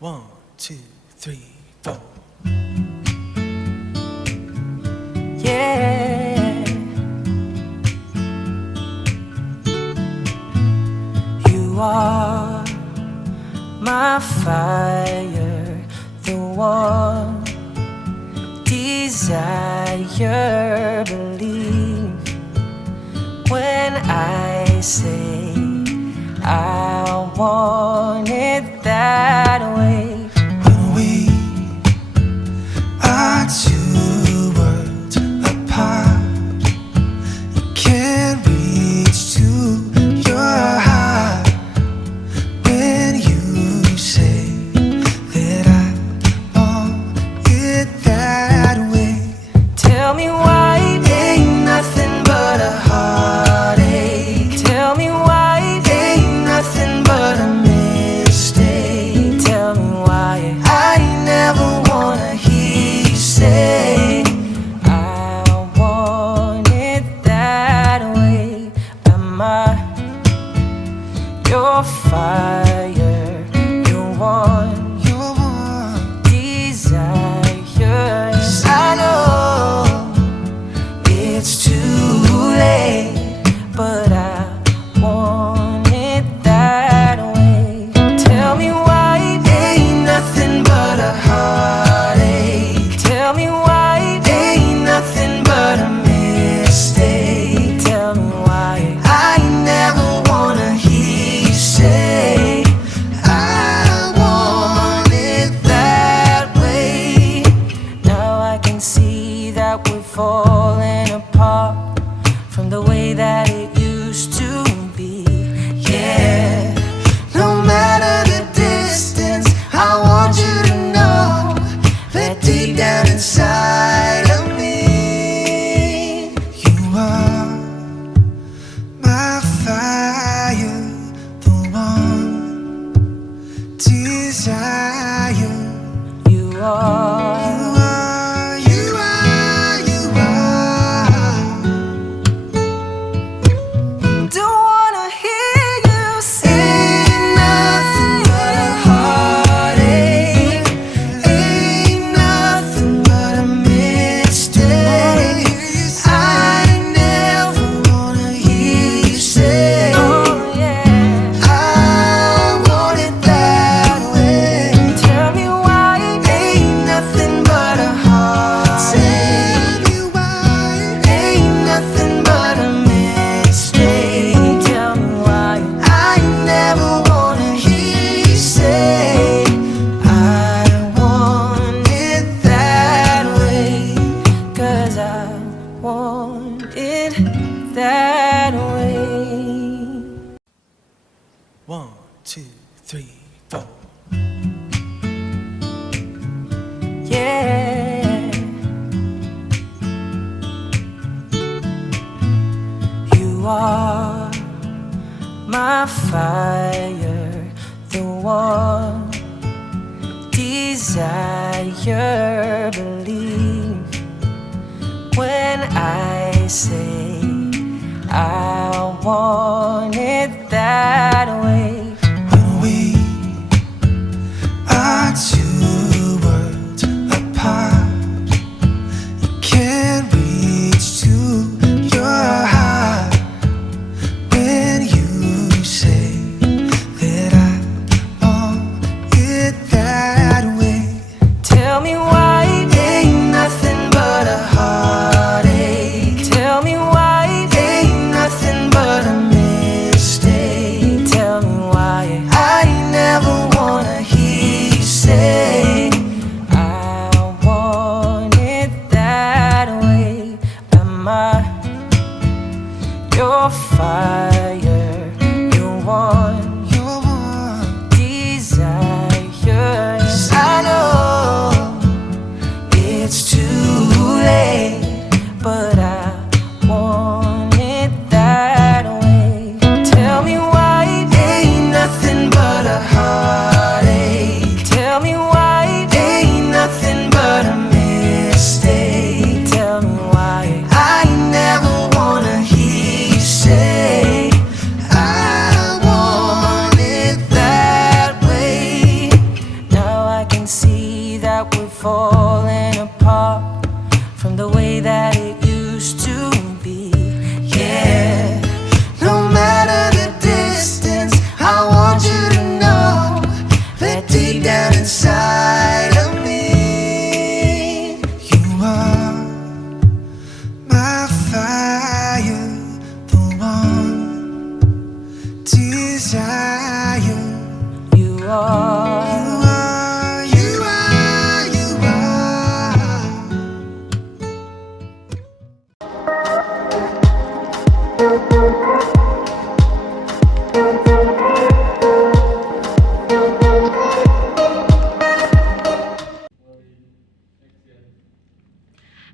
One, two, three, four. Yeah, you are my fire, the one desire. Believe when I say I want it that way. When we are two worlds apart, you can't reach to your heart. When you say that I want it that way, Tell me why ain't nothing but a heartache. Tell me why Ain't nothing but a mistake. Tell me why I never wanna hear you say I want it that way. Am I your fire, your one you're one. desire? 'Cause I know it's too late, But I want it that way. Tell me why ain't nothing but a heartache. Tell me why Ain't nothing but a mistake. Tell me why I never wanna hear you say I want it that way. Now I can see that we're falling apart from the way that it used to be. Yeah, no matter the distance, I want you to know that deep down inside of me, you are my fire, the one desire. You are. You are. Don't wanna hear you say Ain't nothing but a heartache. Ain't nothing but a mistake. I never wanna hear you say Oh yeah. I want it that way. Tell me why Ain't nothing but a heartache. Ain't nothing but a mistake. Tell me why I never wanna hear you say I want it that way. 'Cause I want it that way. One, two, three, four. Yeah, you are my fire, the one desire. Believe when I say I want it that way. When we are two worlds apart, you can't reach to your heart. When you say that I want it that way, Tell me why ain't nothing but a heartache. Tell me why falling apart from the way that it used to be. Yeah, no matter the distance, I want you to know that deep down inside of me, you are my fire, the one desire. You are.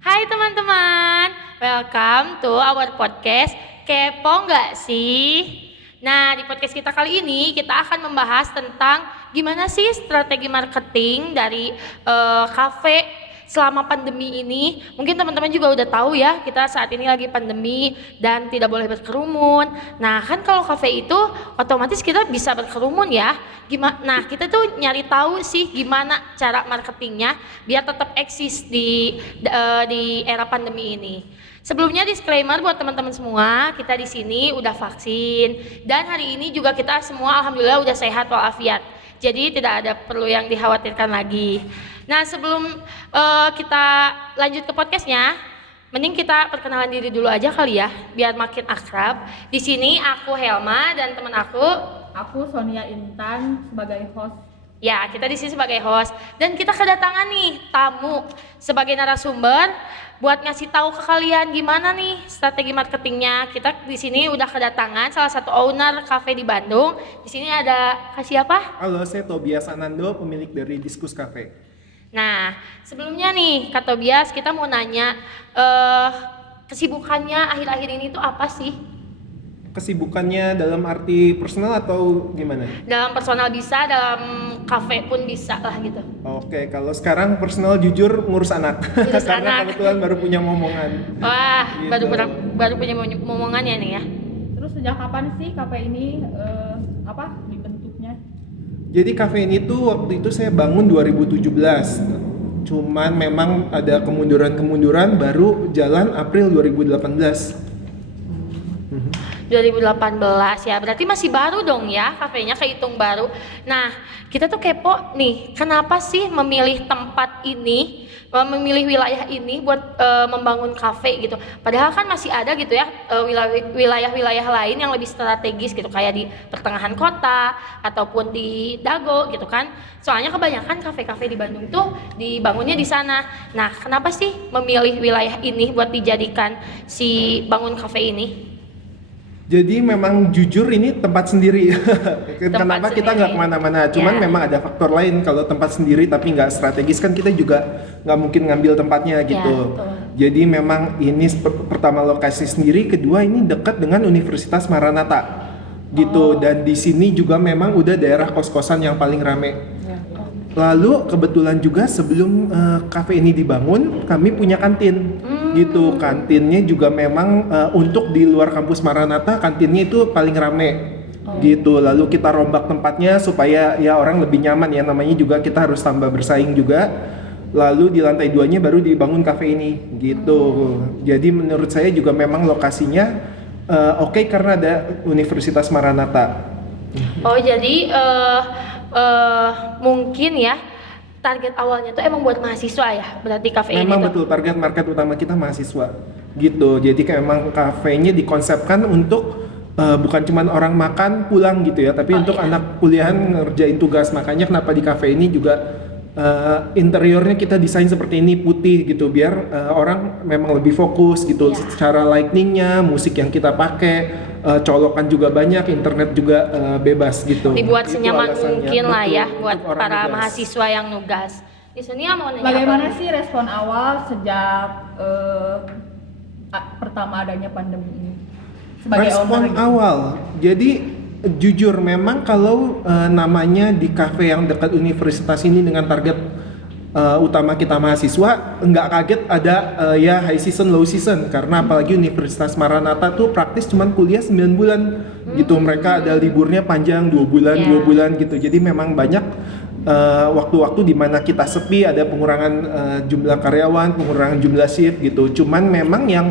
Hai teman-teman, welcome to our podcast Kepo Nggak Sih? Nah, di podcast kita kali ini kita akan membahas tentang gimana sih strategi marketing dari kafe selama pandemi ini. Mungkin teman-teman juga udah tahu ya, kita saat ini lagi pandemi dan tidak boleh berkerumun. Nah, kan kalau kafe itu otomatis kita bisa berkerumun ya. Nah, kita tuh nyari tahu sih gimana cara marketingnya biar tetap eksis di era pandemi ini. Sebelumnya disclaimer buat teman-teman semua, kita di sini udah vaksin dan hari ini juga kita semua alhamdulillah udah sehat walafiat. Jadi tidak ada perlu yang dikhawatirkan lagi. Nah, sebelum kita lanjut ke podcastnya, mending kita perkenalan diri dulu aja kali ya, biar makin akrab. Di sini aku Helma dan teman aku Sonia Intan sebagai host. Ya, kita di sini sebagai host dan kita kedatangan nih tamu sebagai narasumber buat ngasih tahu ke kalian gimana nih strategi marketingnya. Kita di sini udah kedatangan salah satu owner cafe di Bandung. Di sini ada siapa? Halo, saya Tobias Anando, pemilik dari Diskus Cafe. Nah, sebelumnya nih Kak Tobias, kita mau nanya kesibukannya akhir-akhir ini tuh apa sih? Kesibukannya dalam arti personal atau gimana? Dalam personal bisa, dalam kafe pun bisa lah gitu. Oke, kalau sekarang personal jujur ngurus anak. Ngurus Karena anak. kebetulan baru punya momongan. Wah, Gitu. baru punya momongan ya nih ya. Terus sejak kapan sih kafe ini dibentuknya? Jadi cafe ini tuh waktu itu saya bangun 2017. Cuman memang ada kemunduran-kemunduran, baru jalan April 2018. 2018 ya, berarti masih baru dong ya kafenya, kehitung baru. Nah, kita tuh kepo nih, kenapa sih memilih tempat ini, memilih wilayah ini buat membangun kafe gitu. Padahal kan masih ada gitu ya wilayah-wilayah lain yang lebih strategis gitu, kayak di pertengahan kota ataupun di Dago gitu kan. Soalnya kebanyakan kafe-kafe di Bandung tuh dibangunnya di sana. Nah, kenapa sih memilih wilayah ini buat dijadikan si bangun kafe ini? Jadi memang jujur ini tempat sendiri. Kenapa kita sendiri. nggak kemana-mana? Cuman Ya. memang ada faktor lain. Kalau tempat sendiri tapi nggak strategis kan kita juga nggak mungkin ngambil tempatnya gitu. betul. Jadi memang ini pertama lokasi sendiri, kedua ini dekat dengan Universitas Maranatha gitu. Dan di sini juga memang udah daerah kos-kosan yang paling rame. Lalu kebetulan juga sebelum kafe ini dibangun, kami punya kantin gitu. Kantinnya juga memang untuk di luar kampus Maranatha, kantinnya itu paling rame gitu. Lalu kita rombak tempatnya supaya ya orang lebih nyaman ya, namanya juga kita harus tambah bersaing juga. Lalu di lantai 2-nya baru dibangun kafe ini gitu. Jadi menurut saya juga memang lokasinya oke karena ada Universitas Maranatha. Oh, jadi mungkin ya target awalnya tuh emang buat mahasiswa ya, berarti kafe ini Memang tuh. betul, target market utama kita mahasiswa gitu. Jadi kayak memang kafenya dikonsepkan untuk bukan cuma orang makan pulang gitu ya, tapi untuk iya. anak kuliahan ngerjain tugas. Makanya kenapa di kafe ini juga interiornya kita desain seperti ini, putih gitu, biar orang memang lebih fokus gitu. Iya. Secara lightingnya, musik yang kita pakai, colokan juga banyak, internet juga bebas gitu. Dibuat Itu senyaman alasannya. mungkin lah Betul, ya untuk buat orang para nugas. mahasiswa yang nugas. Di sini mau nanya Bagaimana apa? sih respon awal sejak pertama adanya pandemi ini? Sebagai Respon owner gitu. awal, jadi jujur memang kalau namanya di kafe yang dekat universitas ini dengan target utama kita mahasiswa, nggak kaget ada ya high season, low season, karena apalagi Universitas Maranatha tuh praktis cuman kuliah 9 bulan gitu, mereka ada liburnya panjang 2 bulan, Yeah. 2 bulan gitu, jadi memang banyak waktu-waktu di mana kita sepi, ada pengurangan jumlah karyawan, pengurangan jumlah shift gitu. Cuman memang yang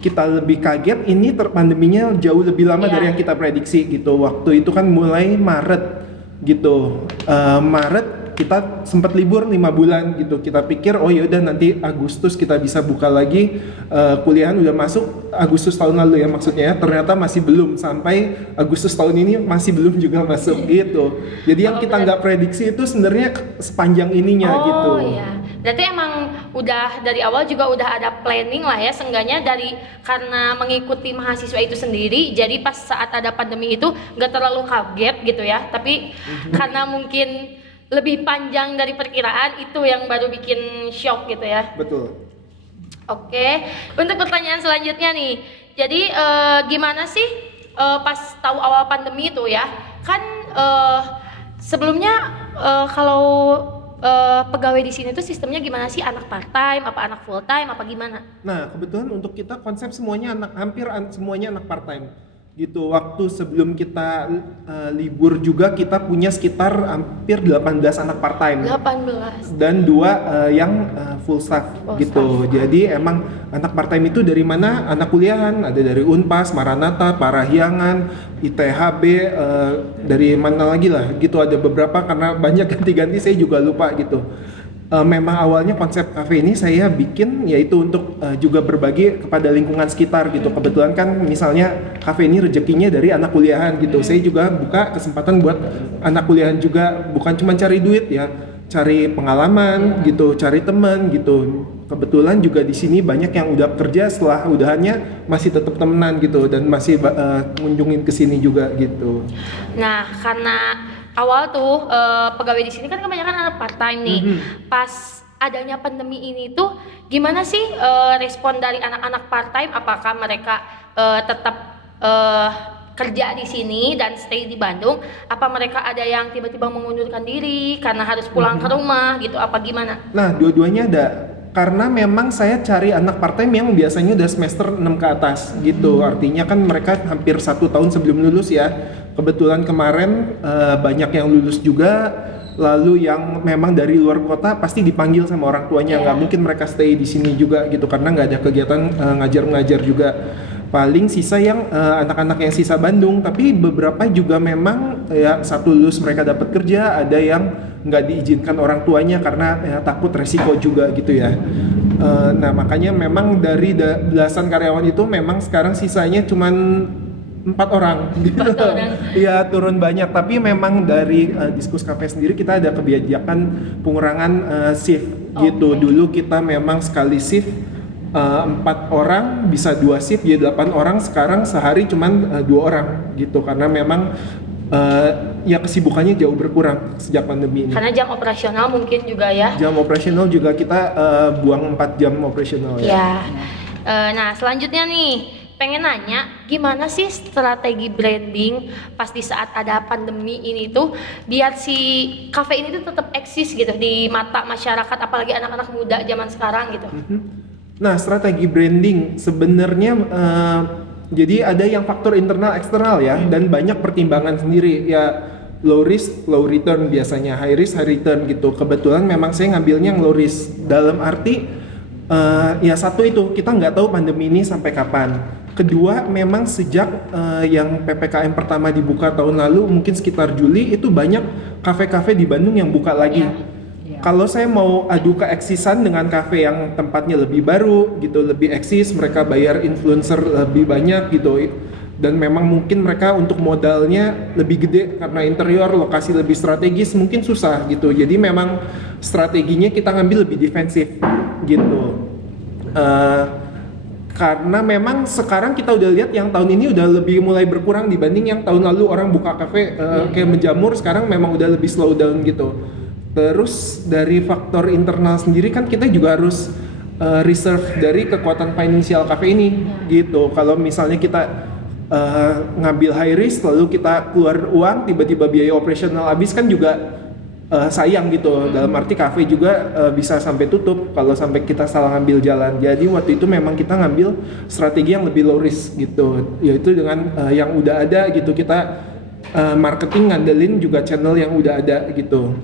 kita lebih kaget ini pandeminya jauh lebih lama dari yang kita prediksi gitu. Waktu itu kan mulai Maret gitu. Maret kita sempat libur 5 bulan gitu. Kita pikir oh yaudah nanti Agustus kita bisa buka lagi, kuliahan udah masuk Agustus tahun lalu ya maksudnya ya. Ternyata masih belum, sampai Agustus tahun ini masih belum juga masuk gitu. Jadi yang kita nggak prediksi itu sebenarnya sepanjang ininya gitu. Oh iya. Berarti emang udah dari awal juga udah ada planning lah ya, seenggaknya karena mengikuti mahasiswa itu sendiri, jadi pas saat ada pandemi itu nggak terlalu kaget gitu ya, tapi karena mungkin lebih panjang dari perkiraan itu yang baru bikin shock gitu ya. Betul. Oke, untuk pertanyaan selanjutnya nih, jadi gimana sih pas tahu awal pandemi itu ya, kan sebelumnya kalau pegawai di sini tuh sistemnya gimana sih, anak part time, apa anak full time, apa gimana? Nah kebetulan untuk kita konsep semuanya hampir semuanya anak part time gitu. Waktu sebelum kita libur juga kita punya sekitar hampir 18 anak part time 18 dan 2 yang full staff gitu. Jadi emang anak part time itu dari mana? Anak kuliahan, ada dari Unpas, Maranatha, Parahyangan, ITHB, dari mana lagi lah gitu, ada beberapa karena banyak ganti-ganti saya juga lupa gitu. Memang awalnya konsep kafe ini saya bikin yaitu untuk juga berbagi kepada lingkungan sekitar gitu. Kebetulan kan misalnya kafe ini rezekinya dari anak kuliahan gitu. Saya juga buka kesempatan buat anak kuliahan juga, bukan cuma cari duit ya, cari pengalaman gitu, cari teman gitu. Kebetulan juga di sini banyak yang udah kerja, setelah udahannya masih tetap temenan gitu dan masih ngunjungin ke sini juga gitu. Nah, karena awal tuh pegawai di sini kan kebanyakan anak part time nih. Pas adanya pandemi ini tuh gimana sih respon dari anak-anak part time? Apakah mereka tetap kerja di sini dan stay di Bandung? Apa mereka ada yang tiba-tiba mengundurkan diri karena harus pulang ke rumah gitu? Apa gimana? Nah, dua-duanya ada. Karena memang saya cari anak part time yang biasanya udah semester 6 ke atas gitu. Artinya kan mereka hampir 1 tahun sebelum lulus ya. Kebetulan kemarin banyak yang lulus juga. Lalu yang memang dari luar kota pasti dipanggil sama orang tuanya. Nggak mungkin mereka stay di sini juga gitu karena nggak ada kegiatan ngajar-ngajar juga. Paling sisa yang anak-anak yang sisa Bandung, tapi beberapa juga memang ya satu lulus mereka dapat kerja, ada yang nggak diizinkan orang tuanya karena ya, takut resiko juga gitu ya. Nah makanya memang dari belasan karyawan itu memang sekarang sisanya cuman 4 orang gitu. Iya turun banyak, tapi memang dari Diskus Cafe sendiri kita ada kebijakan pengurangan shift gitu. Dulu kita memang sekali shift 4 orang bisa 2 shift, jadi 8 orang, sekarang sehari cuman 2 orang gitu karena memang ya kesibukannya jauh berkurang sejak pandemi ini. Karena jam operasional mungkin juga ya. Jam operasional juga kita buang 4 jam operasional ya. Ya. Nah selanjutnya nih, pengen nanya gimana sih strategi branding pas di saat ada pandemi ini tuh biar si kafe ini tuh tetap eksis gitu di mata masyarakat, apalagi anak-anak muda zaman sekarang gitu. Nah strategi branding sebenarnya jadi ada yang faktor internal eksternal ya, dan banyak pertimbangan sendiri ya. Low risk low return biasanya, high risk high return gitu. Kebetulan memang saya ngambilnya yang low risk dalam arti ya satu itu kita nggak tahu pandemi ini sampai kapan. Kedua memang sejak yang PPKM pertama dibuka tahun lalu mungkin sekitar Juli itu banyak kafe-kafe di Bandung yang buka lagi. Kalau saya mau adu keeksisan dengan kafe yang tempatnya lebih baru gitu, lebih eksis, mereka bayar influencer lebih banyak gitu, dan memang mungkin mereka untuk modalnya lebih gede karena interior, lokasi lebih strategis, mungkin susah gitu. Jadi memang strateginya kita ngambil lebih defensif gitu. Karena memang sekarang kita udah lihat yang tahun ini udah lebih mulai berkurang dibanding yang tahun lalu orang buka kafe kayak menjamur, sekarang memang udah lebih slow down gitu. Terus dari faktor internal sendiri kan kita juga harus reserve dari kekuatan finansial kafe ini gitu. Kalau misalnya kita ngambil high risk lalu kita keluar uang, tiba-tiba biaya operasional habis kan juga sayang gitu. Dalam arti kafe juga bisa sampai tutup kalau sampai kita salah ngambil jalan. Jadi waktu itu memang kita ngambil strategi yang lebih low risk gitu, yaitu dengan yang udah ada gitu. Kita marketing ngandelin juga channel yang udah ada gitu.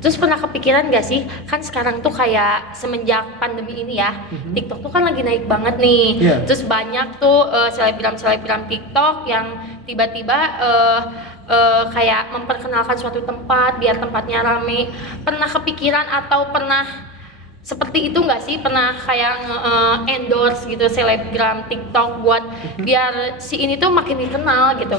Terus pernah kepikiran gak sih, kan sekarang tuh kayak semenjak pandemi ini ya, TikTok tuh kan lagi naik banget nih. Iya. Terus banyak tuh selebgram TikTok yang tiba-tiba kayak memperkenalkan suatu tempat biar tempatnya rame. Pernah kepikiran atau pernah seperti itu nggak sih? Pernah kayak endorse gitu selebgram TikTok buat biar si ini tuh makin dikenal gitu?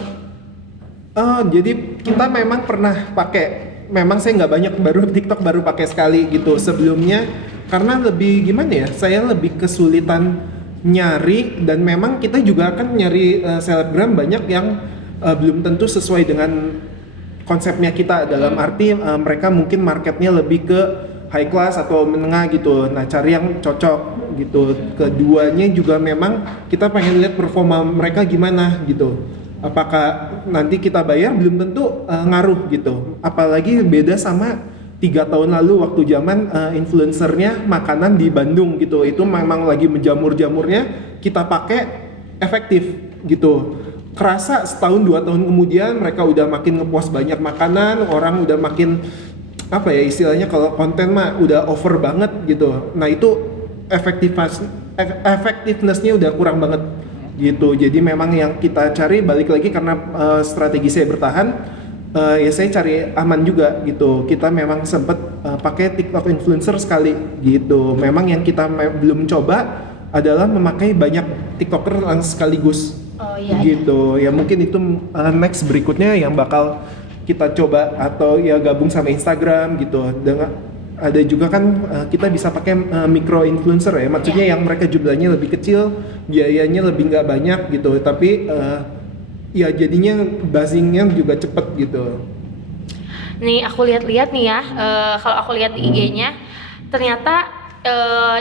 Jadi kita memang pernah pakai. Memang saya nggak banyak, baru TikTok baru pakai sekali gitu. Sebelumnya karena lebih gimana ya? Saya lebih kesulitan nyari, dan memang kita juga akan nyari selebgram banyak yang belum tentu sesuai dengan konsepnya kita. Dalam arti mereka mungkin marketnya lebih ke high class atau menengah gitu. Nah, cari yang cocok gitu. Keduanya juga memang kita pengen lihat performa mereka gimana gitu. Apakah nanti kita bayar belum tentu ngaruh gitu. Apalagi beda sama 3 tahun lalu waktu zaman influencernya makanan di Bandung gitu. Itu memang lagi menjamur-jamurnya, kita pakai efektif gitu. Kerasa setahun 2 tahun kemudian mereka udah makin ngepost banyak makanan, orang udah makin apa ya istilahnya, kalau konten mah udah over banget gitu. Nah itu efektivenessnya udah kurang banget gitu. Jadi memang yang kita cari balik lagi karena strategi saya bertahan, ya saya cari aman juga gitu. Kita memang sempat pakai TikTok influencer sekali gitu. Memang yang kita belum coba adalah memakai banyak TikToker sekaligus. Oh iya. Gitu. Ya mungkin itu next berikutnya yang bakal kita coba, atau ya gabung sama Instagram gitu. Dengan ada juga kan kita bisa pakai micro influencer ya, maksudnya yang mereka jumlahnya lebih kecil, biayanya lebih nggak banyak gitu, tapi ya jadinya buzzingnya juga cepet gitu. Nih aku lihat-lihat nih ya, kalau aku lihat di IG-nya ternyata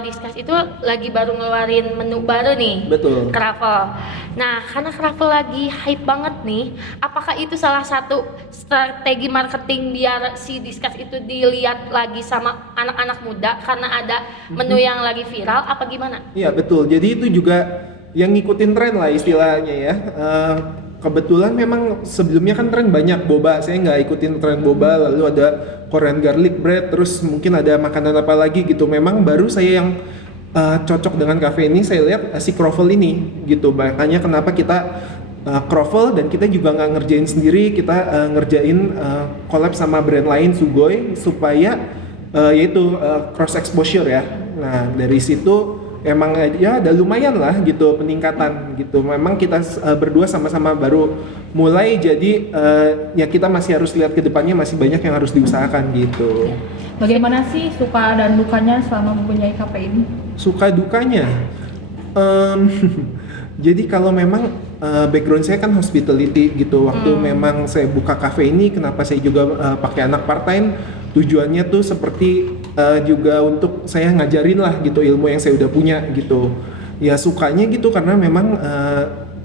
Discuss itu lagi baru ngeluarin menu baru nih. Betul. Kravel. Nah, karena Kravel lagi hype banget nih, apakah itu salah satu strategi marketing biar si Discuss itu dilihat lagi sama anak-anak muda karena ada menu yang lagi viral apa gimana? Iya betul. Jadi itu juga yang ngikutin tren lah istilahnya ya. Kebetulan memang sebelumnya kan tren banyak boba, saya nggak ikutin tren boba, lalu ada Korean garlic bread, terus mungkin ada makanan apa lagi gitu. Memang baru saya yang cocok dengan cafe ini, saya lihat si Kroffel ini gitu. Makanya kenapa kita Kroffel, dan kita juga nggak ngerjain sendiri, kita ngerjain collab sama brand lain Sugoi supaya yaitu cross exposure ya. Nah dari situ emang ya ada lumayan lah gitu peningkatan gitu. Memang kita berdua sama-sama baru mulai, jadi ya kita masih harus lihat ke depannya, masih banyak yang harus diusahakan gitu. Bagaimana sih suka dan dukanya selama mempunyai kafe ini? Suka dukanya, jadi kalau memang background saya kan hospitality gitu. Waktu memang saya buka cafe ini, kenapa saya juga pakai anak part time? Tujuannya tuh seperti juga untuk saya ngajarin lah gitu ilmu yang saya udah punya gitu. Ya sukanya gitu karena memang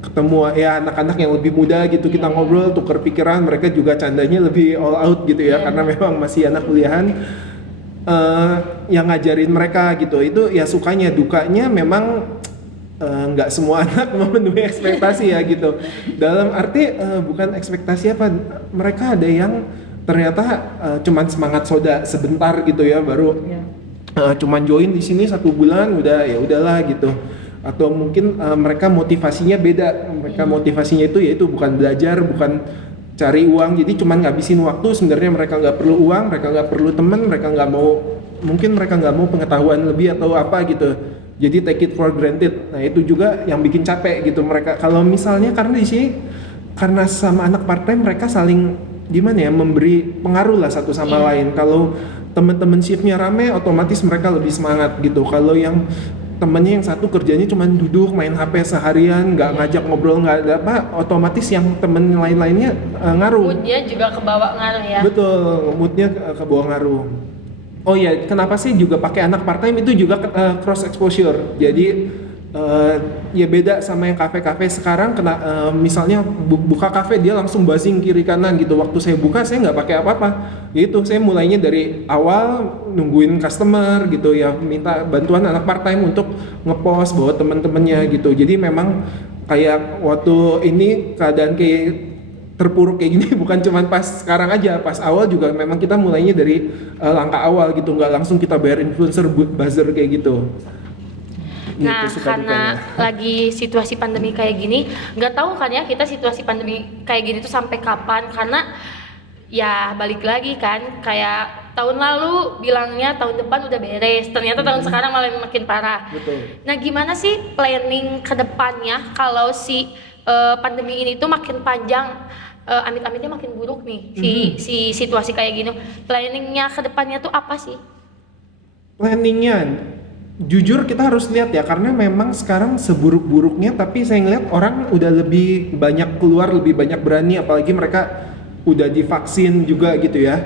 ketemu ya anak-anak yang lebih muda gitu, kita ngobrol, tukar pikiran, mereka juga candanya lebih all out gitu ya, karena memang masih anak kuliahan. Yang ngajarin mereka gitu, itu ya sukanya. Dukanya memang nggak semua anak memenuhi ekspektasi ya gitu. Dalam arti bukan ekspektasi apa, mereka ada yang ternyata cuman semangat soda sebentar gitu ya, baru cuman join di sini 1 bulan udah ya udahlah gitu. Atau mungkin mereka motivasinya beda, mereka motivasinya itu yaitu bukan belajar, bukan cari uang, jadi cuman ngabisin waktu. Sebenarnya mereka nggak perlu uang, mereka nggak perlu teman, mereka nggak mau, mungkin mereka nggak mau pengetahuan lebih atau apa gitu. Jadi take it for granted. Nah itu juga yang bikin capek gitu mereka. Kalau misalnya karena di sini karena sama anak part time mereka saling gimana ya, memberi pengaruh lah satu sama lain. Kalau teman-teman shiftnya rame, otomatis mereka lebih semangat gitu. Kalau yang temennya yang satu kerjanya cuma duduk main HP seharian, nggak ngajak ngobrol, nggak ada apa, otomatis yang temen lain-lainnya ngaruh. Moodnya juga kebawa ngaruh ya. Betul, moodnya kebawa ngaruh. Oh ya, kenapa sih juga pakai anak part time itu juga cross exposure. Jadi ya beda sama yang kafe-kafe sekarang. Misalnya buka kafe dia langsung buzzing kiri kanan gitu. Waktu saya buka saya nggak pakai apa-apa. Itu saya mulainya dari awal nungguin customer gitu ya, minta bantuan anak part time untuk ngepost bawa teman-temannya gitu. Jadi memang kayak waktu ini keadaan kayak terpuruk kayak gini bukan cuma pas sekarang aja, pas awal juga memang kita mulainya dari langkah awal gitu, nggak langsung kita bayar influencer buzzer kayak gitu. Nah, Gitu, suka karena dukanya. lagi situasi pandemi kayak gini, nggak tahu kan ya kita situasi pandemi kayak gini tuh sampai kapan, karena ya balik lagi kan, kayak tahun lalu bilangnya tahun depan udah beres, ternyata tahun sekarang malah makin parah. Betul. Nah, gimana sih planning ke depannya kalau si pandemi ini tuh makin panjang, amit-amitnya makin buruk nih si situasi kayak gini. Planningnya ke depannya tuh apa sih? Planningnya, jujur kita harus lihat ya, karena memang sekarang seburuk-buruknya, tapi saya ngeliat orang udah lebih banyak keluar, lebih banyak berani, apalagi mereka udah divaksin juga gitu ya.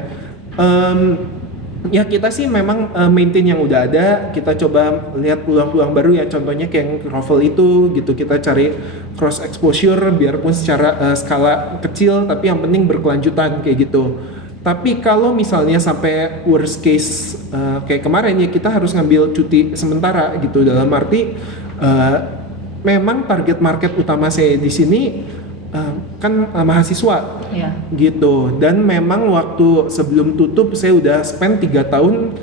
Ya kita sih memang maintain yang udah ada, kita coba lihat peluang-peluang baru ya, contohnya kayak yang Krovel itu gitu, kita cari cross exposure biarpun secara skala kecil, tapi yang penting berkelanjutan kayak gitu. Tapi kalau misalnya sampai worst case kayak kemarin ya, kita harus ngambil cuti sementara gitu, dalam arti memang target market utama saya di sini kan mahasiswa Iya. gitu, dan memang waktu sebelum tutup saya udah spend 3 tahun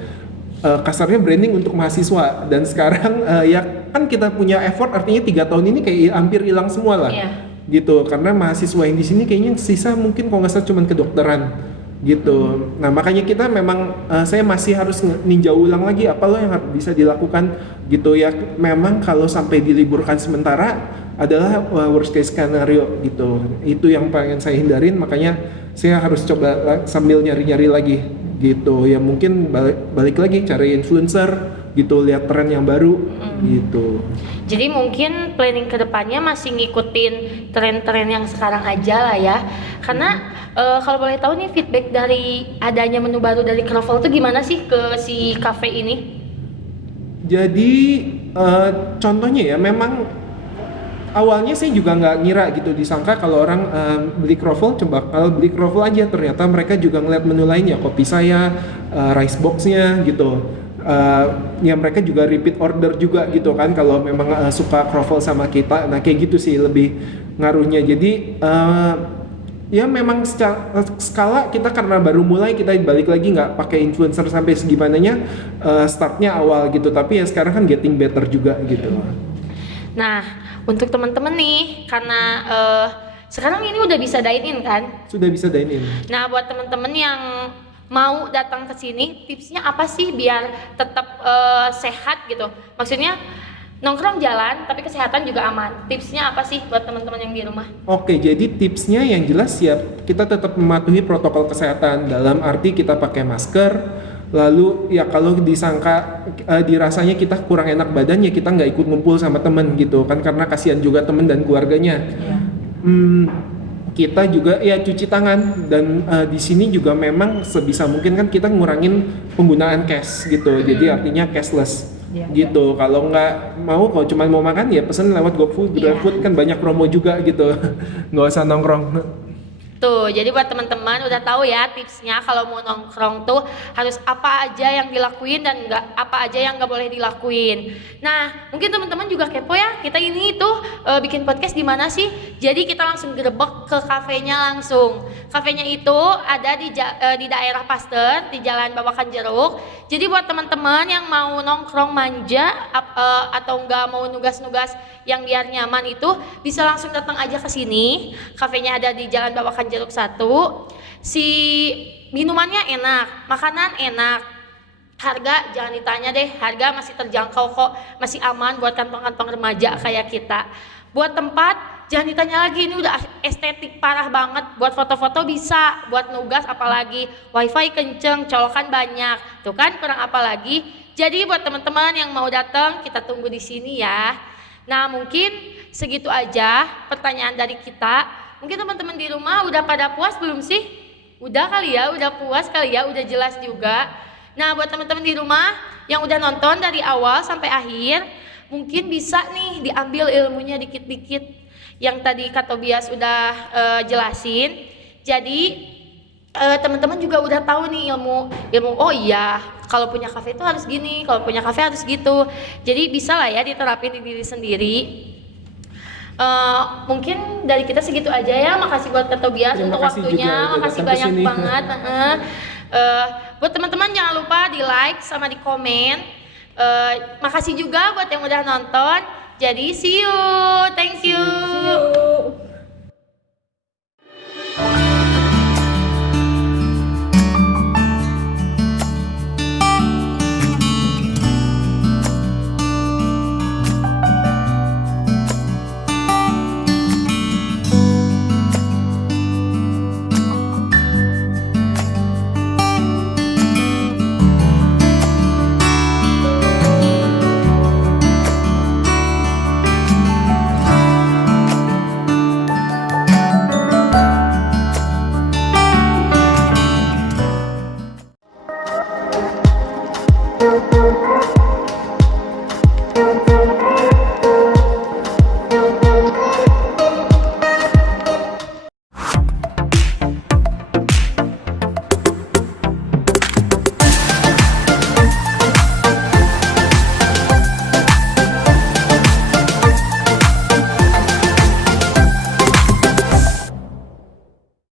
kasarnya branding untuk mahasiswa, dan sekarang ya kan kita punya effort, artinya 3 tahun ini kayak hampir hilang semua lah. Iya. Gitu, karena mahasiswa yang di sini kayaknya sisa mungkin kalau nggak salah cuma kedokteran gitu. Nah makanya kita memang saya masih harus ninjau ulang lagi apa lo yang bisa dilakukan gitu ya. Memang kalau sampai diliburkan sementara adalah worst case scenario gitu. Itu yang pengen saya hindarin, makanya saya harus coba sambil nyari-nyari lagi gitu. Ya mungkin balik lagi cari influencer gitu, lihat tren yang baru gitu. Jadi mungkin planning kedepannya masih ngikutin tren-tren yang sekarang aja lah ya. Karena kalau boleh tahu nih, feedback dari adanya menu baru dari Krovel itu gimana sih ke si cafe ini? Jadi contohnya ya, memang awalnya saya juga nggak ngira gitu, disangka kalau orang beli Krovel coba kalau beli Krovel aja, ternyata mereka juga ngeliat menu lainnya, kopi saya, rice boxnya gitu. Ya mereka juga repeat order juga gitu kan kalau memang suka Krovel sama kita. Nah kayak gitu sih lebih ngaruhnya. Jadi ya memang secara skala kita karena baru mulai, kita balik lagi nggak pakai influencer sampai segimananya, startnya awal gitu, tapi ya sekarang kan getting better juga gitu. Nah, untuk teman-teman nih, karena sekarang ini udah bisa dine in kan? Sudah bisa dine in. Nah, buat teman-teman yang mau datang ke sini, tipsnya apa sih biar tetap sehat gitu? Maksudnya nongkrong jalan tapi kesehatan juga aman. Tipsnya apa sih buat teman-teman yang di rumah? Oke, jadi tipsnya yang jelas ya kita tetap mematuhi protokol kesehatan, dalam arti kita pakai masker. Lalu ya kalau disangka dirasanya kita kurang enak badan, ya kita nggak ikut ngumpul sama temen gitu kan, karena kasihan juga temen dan keluarganya. Iya. Kita juga ya cuci tangan, dan di sini juga memang sebisa mungkin kan kita ngurangin penggunaan cash gitu, jadi artinya cashless. Iya, Gitu. Kalau nggak mau, kalau cuma mau makan ya pesen lewat GoFood, GrabFood kan banyak promo juga gitu. Nggak usah nongkrong. Tuh, jadi buat teman-teman udah tahu ya tipsnya kalau mau nongkrong tuh harus apa aja yang dilakuin dan nggak apa aja yang nggak boleh dilakuin. Nah, mungkin teman-teman juga kepo ya, kita ini tuh bikin podcast di mana sih? Jadi kita langsung gerebek ke kafenya langsung. Kafenya itu ada di daerah Pasteur, di Jalan Babakan Jeruk. Jadi buat teman-teman yang mau nongkrong manja atau nggak mau nugas-nugas yang biar nyaman itu, bisa langsung datang aja ke sini. Kafenya ada di Jalan Babakan Jeruk 1. Si minumannya enak, makanan enak. Harga jangan ditanya deh, harga masih terjangkau kok, masih aman buat kantong-kantong remaja kayak kita. Buat tempat jangan ditanya lagi, ini udah estetik parah banget. Buat foto-foto bisa, buat nugas apalagi, wifi kenceng, colokan banyak. Tuh kan kurang apa lagi. Jadi buat teman-teman yang mau datang, kita tunggu di sini ya. Nah, mungkin segitu aja pertanyaan dari kita. Mungkin teman-teman di rumah udah pada puas belum sih? Udah kali ya, udah puas kali ya, udah jelas juga. Nah, buat teman-teman di rumah yang udah nonton dari awal sampai akhir, mungkin bisa nih diambil ilmunya dikit-dikit yang tadi Kak Tobias udah jelasin. Jadi teman-teman juga udah tahu nih ilmu, oh iya kalau punya kafe itu harus gini, kalau punya kafe harus gitu. Jadi bisa lah ya diterapin di diri sendiri. Mungkin dari kita segitu aja ya. Makasih buat Kak Tobias Terima untuk kasih waktunya. juga udah Makasih datang ke banyak sini. banget. Buat teman-teman jangan lupa di like sama di komen. Makasih juga buat yang udah nonton. Jadi see you. Thank you. Yuk. Thank